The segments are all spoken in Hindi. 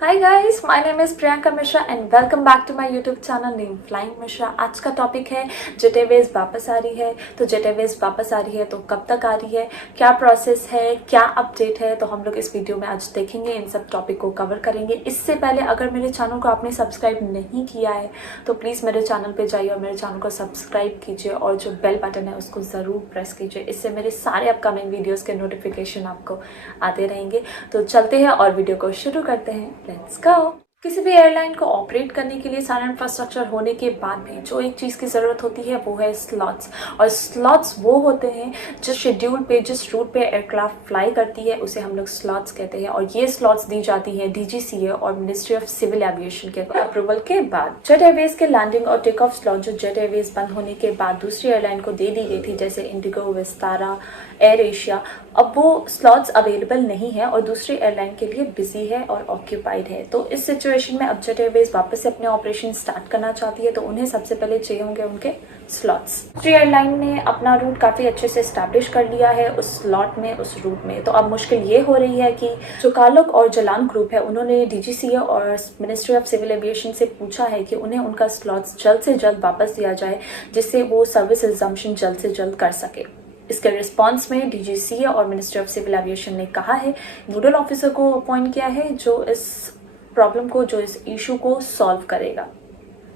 Hi guys, my name is Priyanka Mishra and welcome back to my YouTube channel named Flying Mishra। आज का टॉपिक है जेट एयरवेज वापस आ रही है। तो जेट एयरवेज वापस आ रही है तो कब तक आ रही है, क्या प्रोसेस है, क्या अपडेट है, तो हम लोग इस वीडियो में आज देखेंगे, इन सब टॉपिक को कवर करेंगे। इससे पहले अगर मेरे चैनल को आपने सब्सक्राइब नहीं किया है तो प्लीज़ मेरे चैनल पर जाइए और मेरे चैनल को सब्सक्राइब कीजिए और जो बेल बटन है उसको ज़रूर प्रेस कीजिए। इससे मेरे सारे अपकमिंग वीडियोज़ के नोटिफिकेशन आपको आते रहेंगे। तो चलते हैं और वीडियो को शुरू करते हैं। Let's go. किसी भी एयरलाइन को ऑपरेट करने के लिए सारा इंफ्रास्ट्रक्चर होने के बाद भी जो एक चीज़ की ज़रूरत होती है वो है स्लॉट्स। और स्लॉट्स वो होते हैं जिस शेड्यूल पे, जिस रूट पे एयरक्राफ्ट फ्लाई करती है उसे हम लोग स्लॉट्स कहते हैं। और ये स्लॉट्स दी जाती हैं DGCA और मिनिस्ट्री ऑफ सिविल एविएशन के अप्रूवल के बाद। जेट एयरवेज के लैंडिंग और टेक ऑफ स्लॉट जो जेट एयरवेज बंद होने के बाद दूसरी एयरलाइन को दे दी गई थी, जैसे इंडिगो, विस्तारा, एयर एशिया, अब वो स्लॉट्स अवेलेबल नहीं है और दूसरी एयरलाइन के लिए बिजी है और ऑक्यूपाइड है। तो इस सिचुएशन में अब जेट एयरवेज वापस से अपने ऑपरेशन स्टार्ट करना चाहती है तो उन्हें सबसे पहले चाहिए होंगे उनके स्लॉट्स। दूसरी एयरलाइन ने अपना रूट काफी अच्छे से स्टैब्लिश कर लिया है उस स्लॉट में, उस रूट में। तो अब मुश्किल ये हो रही है कि जो कालोक और जलान ग्रुप है उन्होंने DGCA और मिनिस्ट्री ऑफ सिविल एविएशन से पूछा है कि उन्हें उनका स्लॉट्स जल्द से जल्द वापस दिया जाए जिससे वो सर्विस रिजम्पशन जल्द से जल्द कर सके। इसके रिस्पांस में DGCA और मिनिस्ट्री ऑफ सिविल एविएशन ने कहा है, नोडल ऑफिसर को अपॉइंट किया है जो इस प्रॉब्लम को, जो इस इशू को सॉल्व करेगा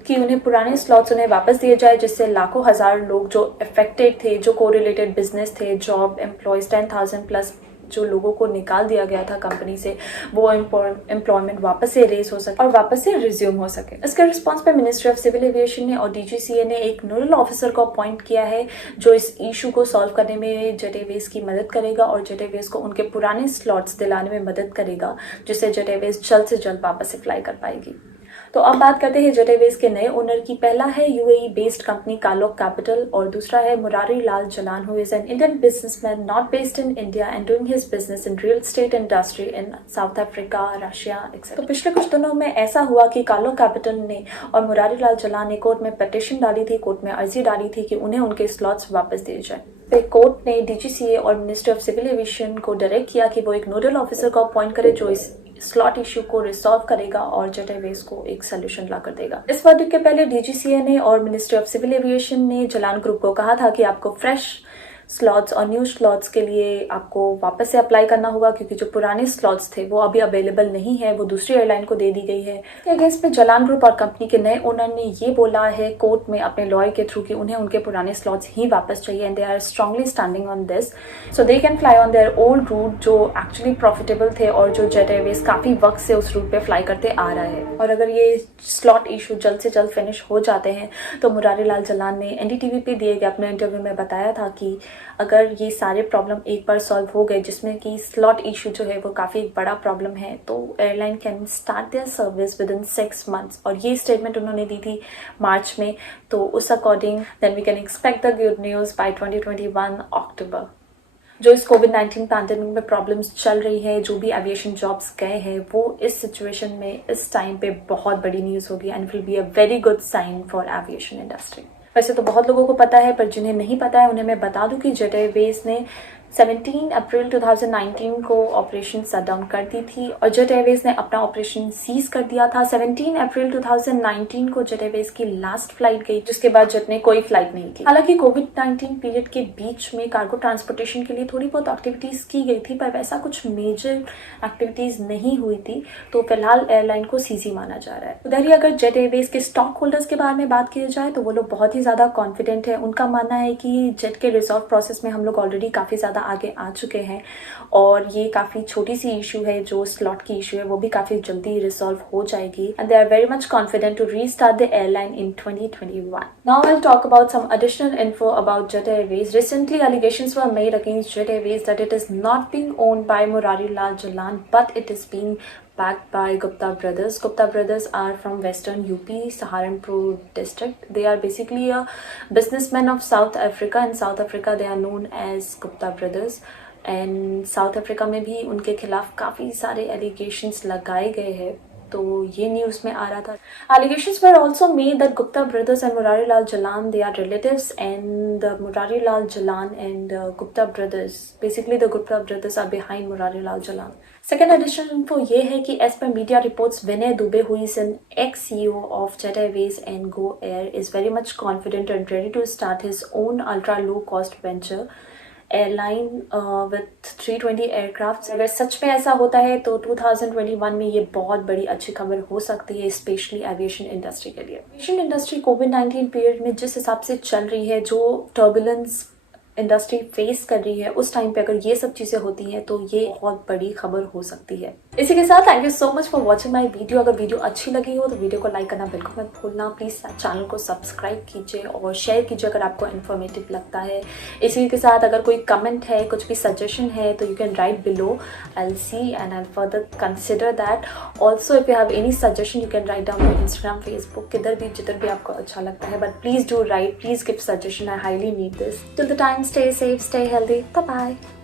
कि उन्हें पुराने स्लॉट्स उन्हें वापस दिए जाए जिससे लाखों हजार लोग जो अफेक्टेड थे, जो कोरिलेटेड बिजनेस थे, जॉब एम्प्लॉयज 10,000 प्लस जो लोगों को निकाल दिया गया था कंपनी से, वो एम्प्लॉयमेंट वापस से रेस हो सके और वापस से रिज्यूम हो सके। इसके रिस्पांस पे मिनिस्ट्री ऑफ सिविल एविएशन ने और DGCA ने एक नोडल ऑफिसर को अपॉइंट किया है जो इस इशू को सॉल्व करने में जेट एयरवेज की मदद करेगा और जेट एयरवेज को उनके पुराने स्लॉट्स दिलाने में मदद करेगा जिससे जेट एयरवेज जल्द से जल्द वापस से फ्लाई कर पाएगी। तो अब बात करते हैं जेट एयरवेज के नए ओनर की। पहला है UAE बेस्ड कंपनी कालोक कैपिटल और दूसरा है Murari Lal Jalan, who is an Indian businessman not based in India and doing his business in real estate industry in South Africa, Russia etcetera. तो पिछले कुछ दिनों में ऐसा हुआ कि कालोक कैपिटल ने और मुरारी लाल जलान ने कोर्ट में पिटीशन डाली थी, कोर्ट में अर्जी डाली थी कि उन्हें उनके स्लॉट्स वापस दिए जाए। कोर्ट ने DGCA और मिनिस्ट्री ऑफ सिविल एविएशन को डायरेक्ट किया कि वो एक नोडल ऑफिसर को अपॉइंट करे जो इस स्लॉट इश्यू को रिसॉल्व करेगा और जेट एयरवेज को एक सोल्यूशन ला कर देगा। इस वर्डिक्ट के पहले DGCA ने और मिनिस्ट्री ऑफ सिविल एविएशन ने जलान ग्रुप को कहा था कि आपको फ्रेश स्लॉट्स और न्यू स्लॉट्स के लिए आपको वापस से अप्लाई करना होगा क्योंकि जो पुराने स्लॉट्स थे वो अभी अवेलेबल नहीं है, वो दूसरी एयरलाइन को दे दी गई है। इसके अगेंस्ट पे जलान ग्रुप और कंपनी के नए ओनर ने ये बोला है कोर्ट में अपने लॉयर के थ्रू कि उन्हें उनके पुराने स्लॉट्स ही वापस चाहिए and they are strongly standing on this so they can fly on their old route जो एक्चुअली प्रॉफिटेबल थे और जो जेट एयरवेज काफी वक्त से उस रूट पे फ्लाई करते आ रहा है। और अगर ये स्लॉट इशू जल्द से जल्द फिनिश हो जाते हैं तो मुरारी लाल जलान ने NDTV पे दिए गए अपने इंटरव्यू में बताया था कि अगर ये सारे प्रॉब्लम एक बार सॉल्व हो गए, जिसमें कि स्लॉट इशू जो है वो काफ़ी एक बड़ा प्रॉब्लम है, तो airline can start their service with in 6 months। और ये स्टेटमेंट उन्होंने दी थी मार्च में। तो उस according then we can expect the good news by 2021 October. जो इस कोविड-19 पैंडेमिक में प्रॉब्लम्स चल रही है, जो भी एविएशन जॉब्स गए हैं, वो इस सिचुएशन में इस टाइम पे बहुत बड़ी न्यूज़ होगी and will be a very good sign for aviation industry. वैसे तो बहुत लोगों को पता है, पर जिन्हें नहीं पता है उन्हें मैं बता दूं कि जेट एयरवेज ने 17 अप्रैल 2019 को ऑपरेशन शट डाउन कर दी थी और जेट एयरवेज ने अपना ऑपरेशन सीज कर दिया था। 17 अप्रैल 2019 को जेट एयरवेज की लास्ट फ्लाइट गई जिसके बाद जेट ने कोई फ्लाइट नहीं की। हालांकि कोविड-19 पीरियड के बीच में कार्गो ट्रांसपोर्टेशन के लिए थोड़ी बहुत एक्टिविटीज की गई थी पर वैसा कुछ मेजर एक्टिविटीज नहीं हुई थी, तो फिलहाल एयरलाइन को सीज ही माना जा रहा है। उधर ही अगर जेट एयरवेज के स्टॉक होल्डर्स के बारे में बात की जाए तो वो लोग बहुत ही ज्यादा कॉन्फिडेंट है। उनका मानना है कि जेट के रिजॉल्व प्रोसेस में हम लोग ऑलरेडी काफी ज्यादा आगे आ चुके हैं और ये काफ़ी छोटी सी इशू है, जो स्लॉट की इशू है वो भी काफ़ी जल्दी रिसॉल्व हो जाएगी and they are very much confident to restart the airline in 2021. Now I'll talk about some additional info about Jet Airways. Recently allegations were made against Jet Airways that it is not being owned by Murari Lal Jalan but it is being backed by Gupta Brothers. Gupta Brothers are from Western UP, Saharanpur district. They are basically a businessman of South Africa. In South Africa, they are known as Gupta Brothers. And south Africa में भी उनके खिलाफ काफ़ी सारे एलिगेशंस लगाए गए हैं। तो ये न्यूज़ में आ रहा था. Allegations were also made that Gupta brothers and Murari Lal Jalan, they are relatives, and the Murari Lal Jalan and Gupta brothers, basically the Gupta brothers are behind Murari Lal Jalan. Second additional info ये है कि as per media reports, Vinay Dubey, who is an ex-CEO of Jet Airways and Go Air, is very much confident and ready to start his own ultra-low-cost venture, airline with 320 aircraft. अगर सच में ऐसा होता है तो 2021 में ये बहुत बड़ी अच्छी खबर हो सकती है, स्पेशली एविएशन इंडस्ट्री के लिए. एविएशन इंडस्ट्री कोविड-19 पीरियड में जिस हिसाब से चल रही है, जो टर्बुलेंस इंडस्ट्री फेस कर रही है, उस टाइम पे अगर ये सब चीज़ें होती हैं तो ये बहुत बड़ी खबर हो सकती है. इसी के साथ thank you so much for watching my video. अगर वीडियो अच्छी लगी हो तो वीडियो को लाइक करना बिल्कुल मत भूलना. प्लीज़ चैनल को सब्सक्राइब कीजिए और शेयर कीजिए अगर आपको इन्फॉर्मेटिव लगता है. इसी के साथ अगर कोई कमेंट है, कुछ भी सजेशन है तो you can write below. I will see and I further consider that. Also if you have any suggestion you can write down on Instagram, Facebook, किधर भी आपको अच्छा लगता है. But please do right, please give suggestion. I highly need this. Till the time, stay safe, stay healthy. Bye bye.